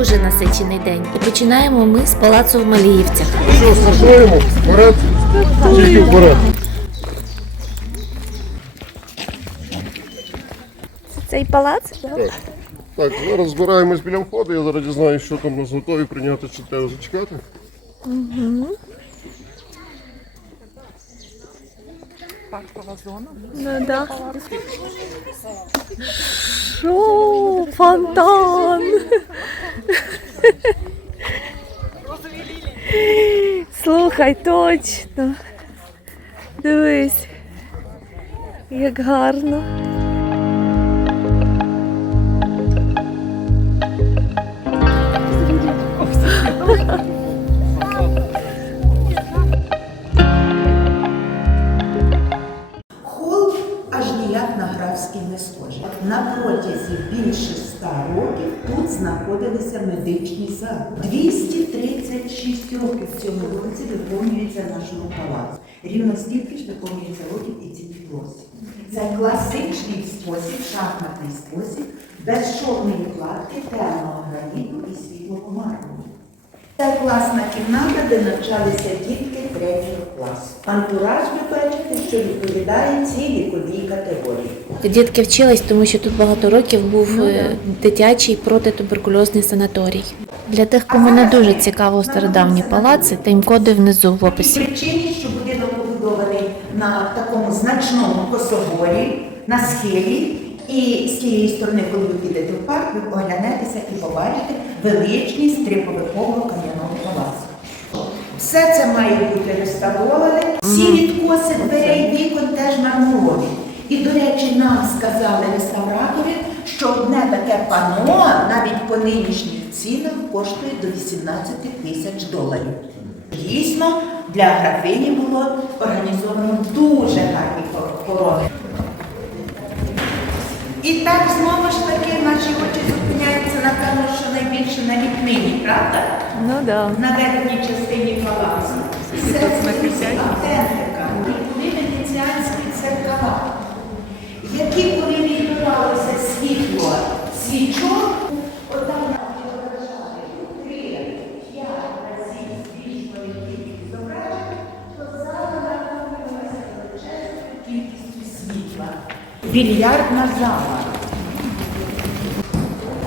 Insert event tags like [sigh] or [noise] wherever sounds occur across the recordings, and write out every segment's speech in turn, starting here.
дуже насичений день. І починаємо ми з палацу в Маліївцях. Що, стартуємо? Вперед? Тільки вперед. Цей палац? Так. Так, зараз збираємось біля входу. Я зараз дізнаюся, що там нас готові прийняти, чи треба зачекати. Ну да. Шо, фонтан. Слухай, точно. Дивись, як гарно. Протязі більше 100 років тут знаходилися медичні заклади. 236 років в цьому році виповнюється нашому палацу. Рівно стільки ж виповнюється років і ці підлосі. Це класичний спосіб, шахматний спосіб, без жодної кладки, темного граніту і світлого. Це класна кімната, де навчалися дітки третього класу. Антураж ви бачите, що відповідає цій віковій категорії. Дітки вчились, тому що тут багато років був е, дитячий протитуберкульозний санаторій. Для тих, кому не дуже цікаво стародавні палаци, тайм-коди внизу в описі. Причині, що будинок побудований на такому значному косогорі, на схилі. І з цієї сторони, коли ви підете в парк, ви оглянетеся і побачите величність триповерхового кам'яного палацу. Все це має бути реставроване. Всі відкоси дверей вікон теж мармурові. І, до речі, нам сказали реставратори, що одне таке панно навіть по нинішніх цінах коштує до 18 тисяч доларів. Дійсно, для графині було організовано дуже гарні хорони. І так знову ж таки наші очі зупиняються, напевно, що найбільше на ліпнині, правда? Ну да. На верхній частині палацу. Це автентика. Були венеціанські церква, які коли відбувалося світло свічок, Більярдна зала.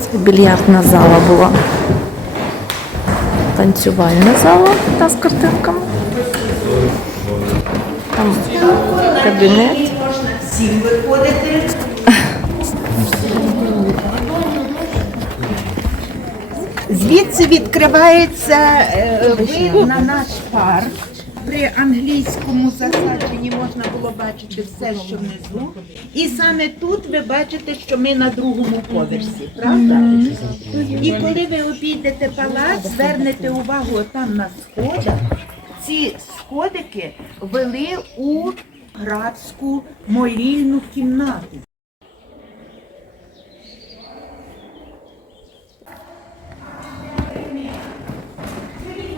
Це більярдна зала була. Танцювальна зала та з картинками. Там кабінет. Всім виходити. Звідси відкривається е, вид на наш парк. При англійському засадженні можна було бачити все, що внизу. І саме тут ви бачите, що ми на другому поверсі, правда? І коли ви обійдете палац, звернете увагу там на сходах. Ці сходики вели у графську молільну кімнату.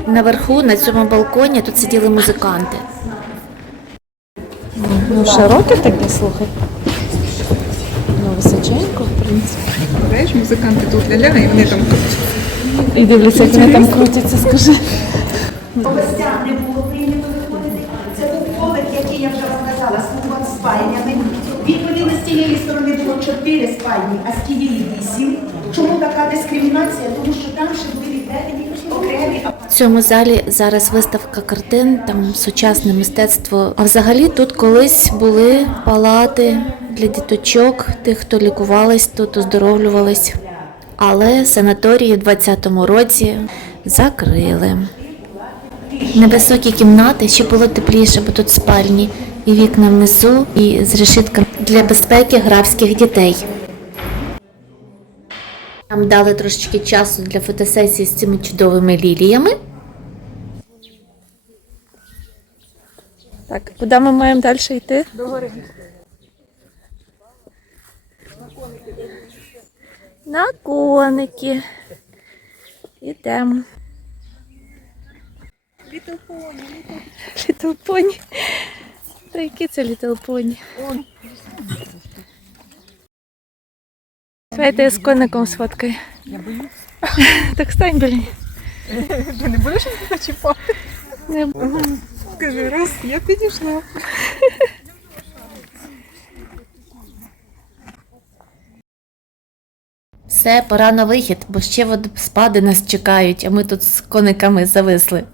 Наверху, на цьому балконі, тут сиділи музиканти. Ну, широке таке, слухай. Ну, височенько, в принципі. Знаєш, музиканти тут ля-ля, і вони там І дивлюся, як вони там крутяться, скажи. Гостям не було прийнято виходити. Це був поверх, який я вже сказала, слуга спальнями. Відповідно, з цієї сторони було чотири спальні, а з тієї вісім. Чому така дискримінація? Тому що там ще були відведені В цьому залі зараз виставка картин, там сучасне мистецтво. А взагалі тут колись були палати для діточок, тих, хто лікувались тут, оздоровлювались. Але санаторії в 20-му році закрили. Невисокі кімнати, щоб було тепліше, бо тут спальні, і вікна внизу, і з решітками для безпеки графських дітей. Нам дали трошечки часу для фотосесії з цими чудовими ліліями. Так, куди ми маємо далі йти? До гори. На коники. Ідемо. Літл поні. Літл поні. Та які це літл поні? Давайте я з коником сфоткаю. Я боюсь. [laughs] Так стань біля. [laughs] Ти не будеш мене чіпати? Не Скажи, раз, я підійшла. Все, пора на вихід, бо ще водоспади нас чекають, а ми тут з кониками зависли.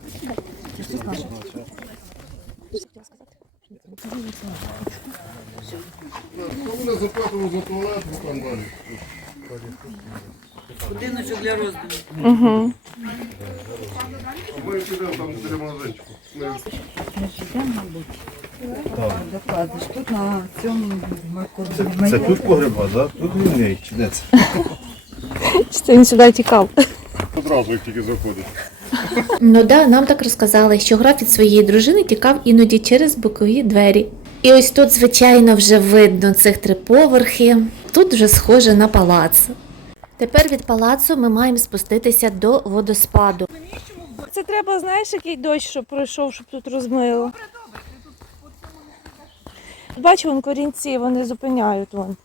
Хто мене заплатив за туалет, бо там далі. Угу. Ми підемо там магазинчику. Ми Докладиш тут на цьому Це, це тут погреба, да? Тут вільний, чи де це? Це він сюди тікав. одразу, як тільки заходить. Ну да, нам так розказали, що граф від своєї дружини тікав іноді через бокові двері. І ось тут, звичайно, вже видно цих три поверхи. Тут вже схоже на палац. Тепер від палацу ми маємо спуститися до водоспаду. Це треба, знаєш, який дощ, щоб пройшов, щоб тут розмило. Бачу, вон корінці, вони зупиняють вон.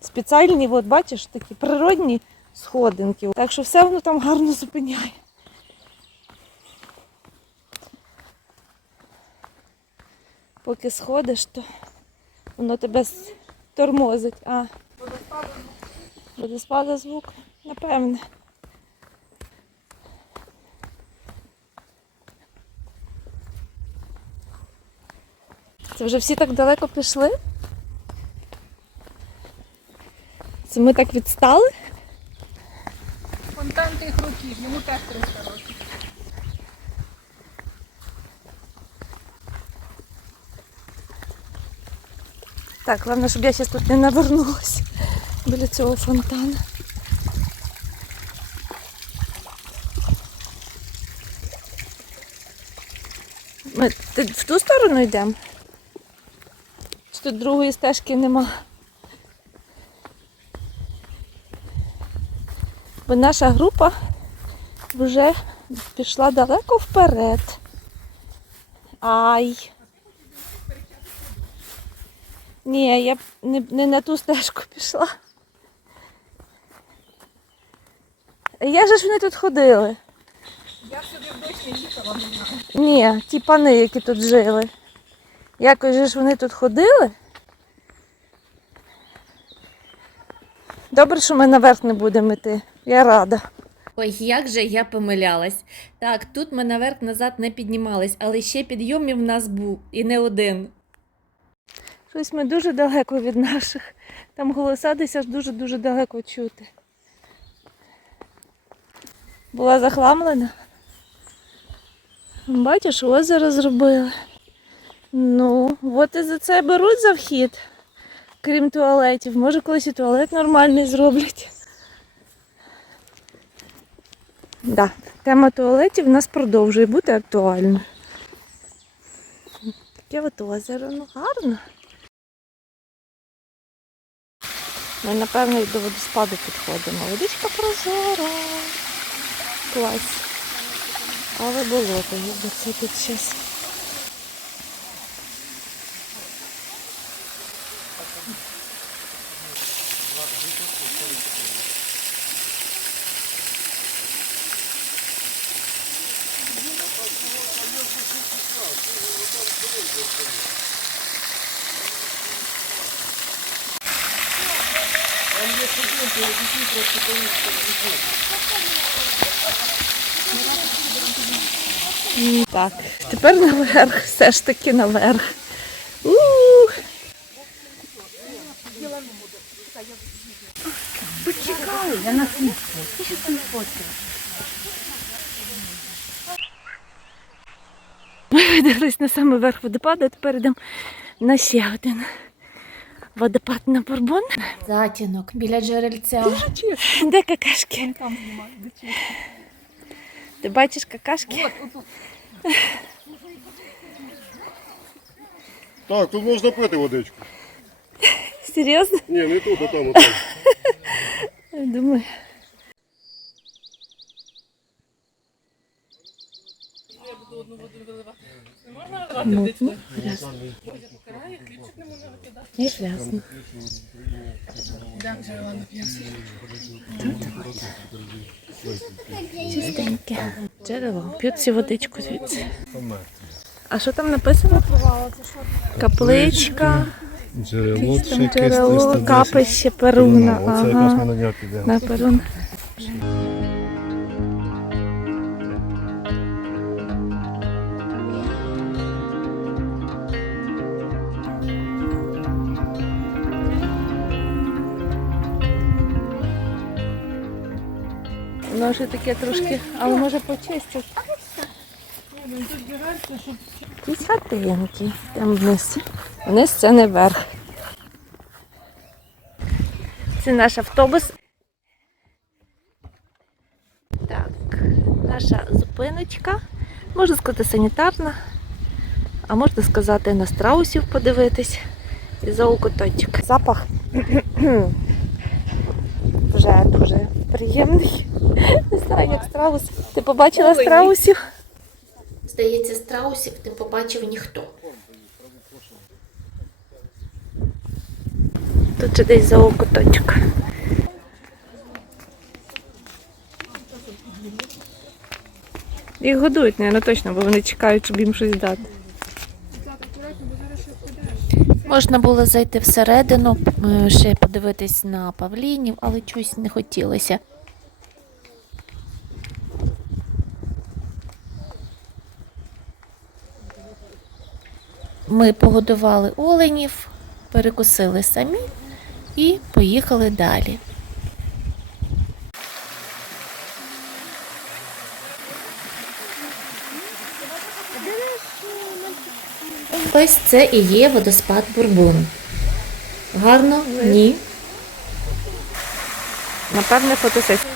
Спеціальні, от бачиш, такі природні сходинки. Так що все воно там гарно зупиняє. Поки сходиш, то воно тебе тормозить. А. Водоспада звук, напевне. Це вже всі так далеко пішли? Це ми так відстали? Фонтан тих років, йому теж 300 років. Так, головне, щоб я зараз тут не навернулася біля цього фонтану. Ми в ту сторону йдемо? Чи тут другої стежки нема? Бо наша група вже пішла далеко вперед. Ай. Ні, я б не, не на ту стежку пішла. Як же ж вони тут ходили? Я собі в дощ не їхала. Ні, ті пани, які тут жили. Якось же ж вони тут ходили. Добре, що ми наверх не будемо йти. Я рада. Ой, як же я помилялась. Так, тут ми наверх назад не піднімались, але ще підйомів в нас був і не один. Щось ми дуже далеко від наших. Там голоса десь аж дуже-дуже далеко чути. Була захламлена. Бачиш, озеро зробили. Ну, от і за це беруть за вхід, крім туалетів. Може, колись і туалет нормальний зроблять. Да, тема туалетів в нас продовжує бути актуальною. Таке от озеро, ну гарно. Ми, напевно, до водоспаду підходимо. Водичка прозора. Клас. Але болото, якби це тут щось. Так, тепер наверх, все ж таки наверх. Ух. я на світ. Ми видались на самий верх водопаду, а тепер йдемо на ще один водопад на Бурбон. Затінок біля джерельця. Де какашки? Ти бачиш какашки? Так, тут можна пити водичку. Серйозно? Ні, не тут, а там, а там. Я Думаю. Мутно, грязно. І грязно. Чистеньке. Джерело. П'ють всю водичку звідси. А що там написано? Капличка, Джерело, джерело, капище Перуна. Ага. на нього Воно вже таке трошки, але може почистять. Якісь хатинки. Там вниз. Вниз це не верх. Це наш автобус. Так, наша зупиночка. Можна сказати, санітарна, а можна сказати, на страусів подивитись і за куточок. Запах [clears throat] вже дуже приємний. Не знаю, як страус. Ти побачила страусів? Здається, страусів не побачив ніхто. Тут же десь за куточок. Їх годують, ну точно, бо вони чекають, щоб їм щось дати. Можна було зайти всередину, е, ще подивитись на павлінів, але чогось не хотілося. Ми погодували оленів, перекусили самі і поїхали далі. Ось це і є водоспад Бурбун. Гарно? Ні. Напевне, фотосесія.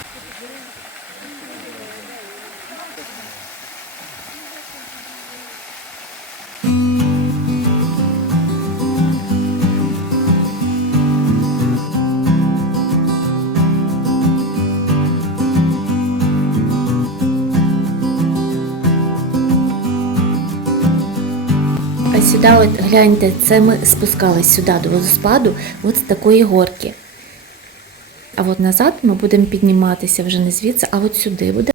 Сюди, от гляньте, це ми спускались сюди до водоспаду, от з такої горки. А от назад ми будемо підніматися вже не звідси, а от сюди буде.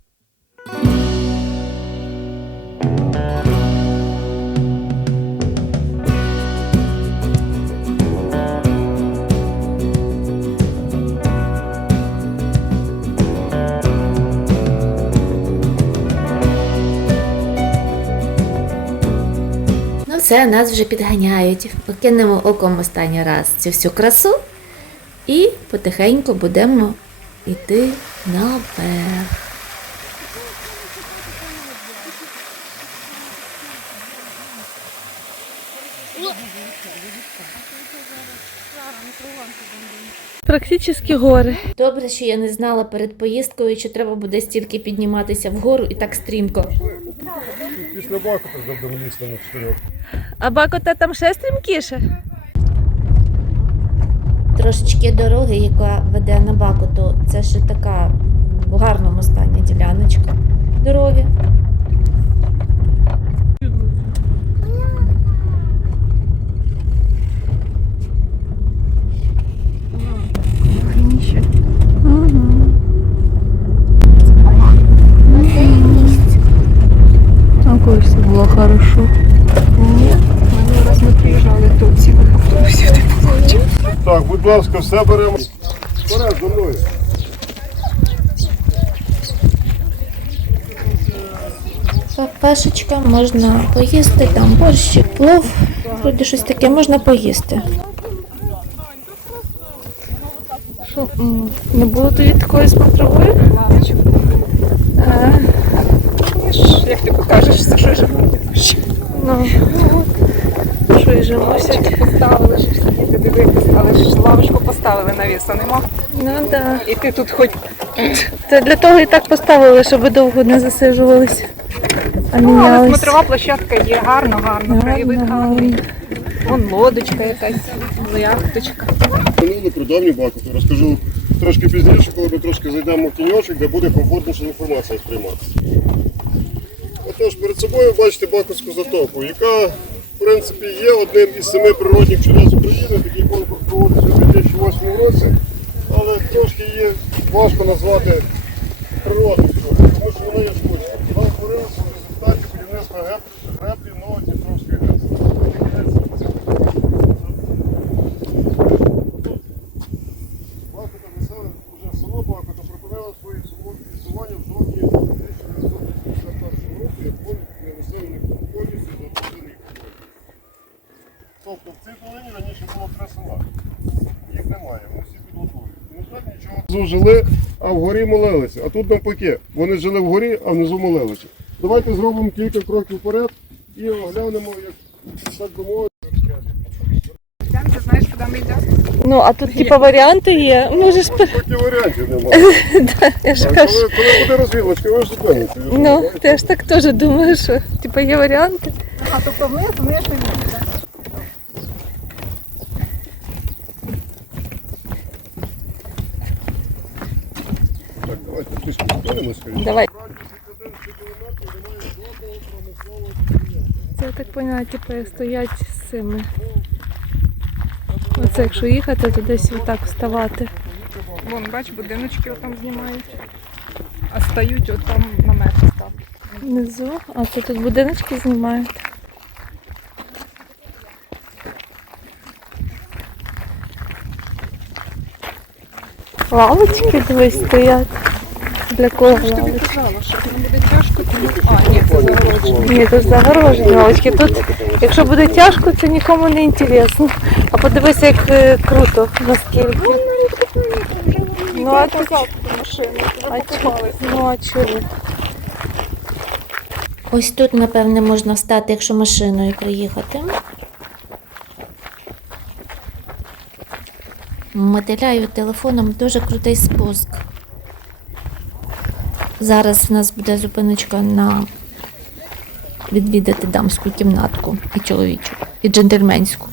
Ну все, нас вже підганяють. Покинемо оком останній раз цю всю красу і потихеньку будемо йти наверх. Практично гори. Добре, що я не знала перед поїздкою, що треба буде стільки підніматися вгору і так стрімко. Після лізти на чотирьох. А бакота там ще стрімкіше? Трошечки дороги, яка веде на Бакуту, це ще така в гарному стані діляночка дороги. Там колись було хорошо. Минулий раз ми приїжджали, то цілих автобусів не було. Так, будь ласка, все беремо. Вперед, за мною. Пешечка, можна поїсти, там борщ, плов, вроді щось таке можна поїсти. Що, не було тоді такої смотрової? Як ти покажеш, це що ж ну, і поставили, що сидіти дивитися, але ж лавочку поставили навісу нема. Ну да. І ти тут хоч Це для того і так поставили, щоб довго не засиджувалися. А ну, але мінялись. смотрова площадка є гарно, гарно, краєвид гарний. Вон лодочка якась, яхточка. Минули про давні. Розкажу трошки пізніше, коли ми трошки зайдемо в тіньочок, де буде комфортніша інформація сприйматися. Отож, перед собою бачите Бакутську затоку, яка в принципі є одним із семи природних чудес України. Такий конкурс проводиться у 2008 році, але трошки її важко назвати природним, тому що вона є штучною. Вона створилася в результаті будівництва греблі Новодністровської ГЕС. Бакута місцеве вже село Бакута припинило своє існування в жовтні 1981 року, як фонд населених повністю за один рік. Тобто в цій долині раніше було три села. Їх немає, вони всі підготовлені. На жаль, нічого. Внизу жили, а вгорі молилися. А тут навпаки, вони жили вгорі, а внизу молилися. Давайте зробимо кілька кроків вперед і оглянемо, як так би мовити. Ти знаєш, куди ми йдемо? Ну, а тут типа варіанти є. Можеш пер- Поки варіантів немає. [laughs] я ж А кажу. коли, коли буде розвідочка, ви ж зупините. Ну, ти ж так теж думаєш, що типа є варіанти. А тобто вниз, вниз не буде. Так, давайте трішки зупинимося. Давай. Радіус як один кілометр немає жодного промислового підприємства. Це я так поняла, типу, стоять з цими. Оце якщо їхати, то десь отак вставати. Вон, бач, будиночки отам знімають. А стають от там намет став. Внизу, а це тут будиночки знімають. Лавочки дивись стоять. Для кого Я ж тобі казала, що нам буде тяжко, тому... А, ні, це загороджено. Ні, тут загорожені лавочки. Тут, якщо буде тяжко, це нікому не інтересно. А подивися, як е, круто, наскільки. Ну, а тут... А чого? Ну, а чого? Ось тут, напевне, можна встати, якщо машиною приїхати. Мотиляю телефоном дуже крутий спуск. Зараз в нас буде зупиночка на відвідати дамську кімнатку і чоловічу, і джентльменську.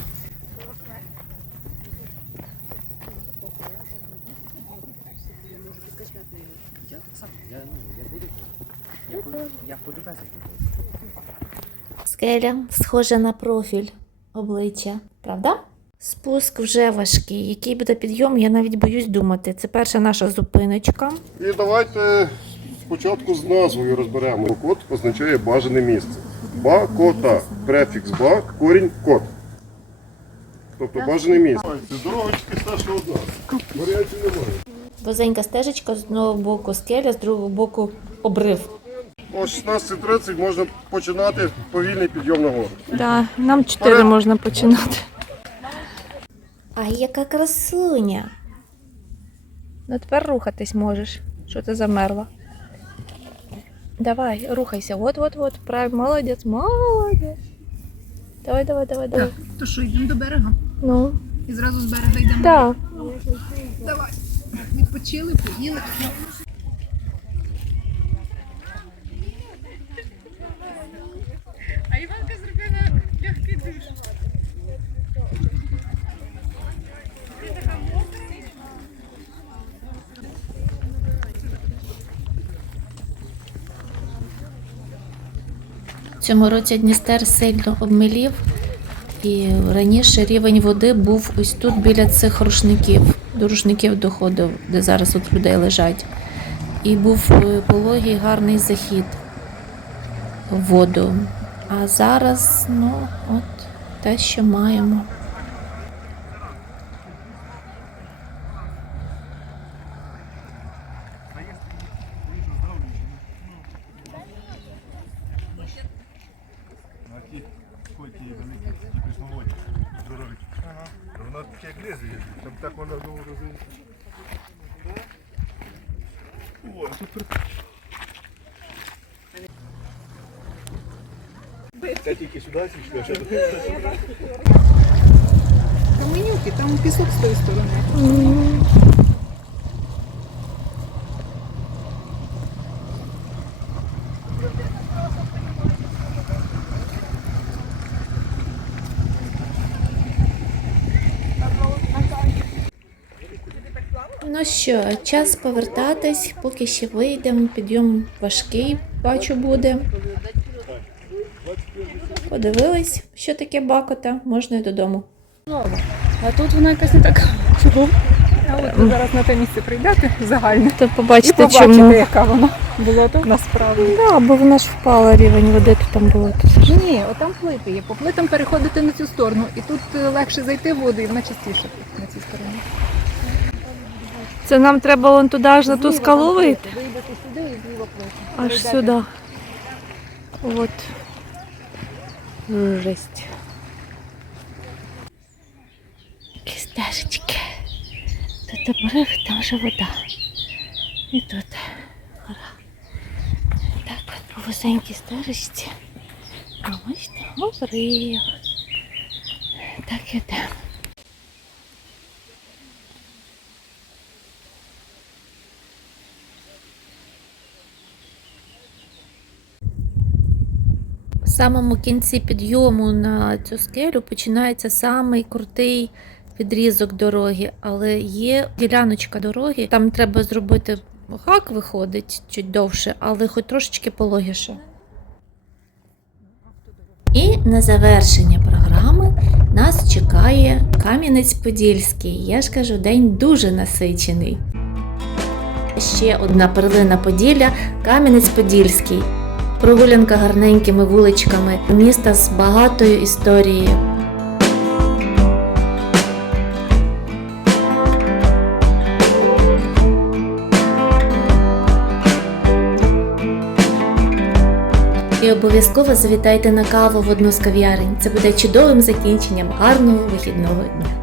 Скеля схожа на профіль обличчя, правда? Спуск вже важкий. Який буде підйом, я навіть боюсь думати. Це перша наша зупиночка. І давайте спочатку з назвою розберемо. Код означає бажане місце. Бакота. Префікс ба, корінь кот. Тобто бажане місце. Дорогочки старша одна. Варіантів немає. Вузенька стежечка з одного боку скеля, з другого боку обрив. О 16.30 можна починати повільний підйом на гору. Да, нам чотири Вперед. можна починати. Ай, яка красуня! Ну тепер рухатись можеш. Що ти замерла? Давай, рухайся. Вот, вот, вот. Правильно, молодець, молодець. Давай, давай, давай, давай. То що, йдемо до берега? Ну, І зразу з берега йдемо. так. Давай. Відпочили, поїли. Цьому році Дністер сильно обмелів, і раніше рівень води був ось тут біля цих рушників. До рушників доходив, де зараз от людей лежать. І був е, пологий гарний захід в воду. А зараз, ну, от те, що маємо. Воно таке як лезвіє, там так воно ну, розумієш. О, тут при- Це тільки сюди сішли, а що тут? Каменюки, там пісок з тої сторони. Ну що, час повертатись, поки ще вийдемо. Підйом важкий, бачу, буде. подивились, що таке бакота, можна і додому. А тут вона якась не така. Чого? А от ви зараз на те місце прийдете загальне То і побачите, побачите, чому. яка вона була тут насправді. Да, бо вона ж впала рівень води, то там було. Ні, отам плити є. По плитам переходити на цю сторону. І тут е, легше зайти в воду, і вона частіше на цій стороні. Це нам треба вон туди аж на ту скалу вийти. плити. Сюди і зліва плити. Аж сюди. От. Жесть. Такі стежечки. Тут обрив, там вже вода. І тут гора. Так, по вузенькій стежечці. А ось там обрив. Так ідемо. В самому кінці підйому на цю скелю починається самий крутий відрізок дороги, але є діляночка дороги, там треба зробити гак, виходить чуть довше, але хоч трошечки пологіше. І на завершення програми нас чекає Кам'янець-Подільський. Я ж кажу, день дуже насичений. Ще одна перлина Поділля Кам'янець-Подільський. Прогулянка гарненькими вуличками міста з багатою історією. І обов'язково завітайте на каву в одну з кав'ярень. Це буде чудовим закінченням гарного вихідного дня.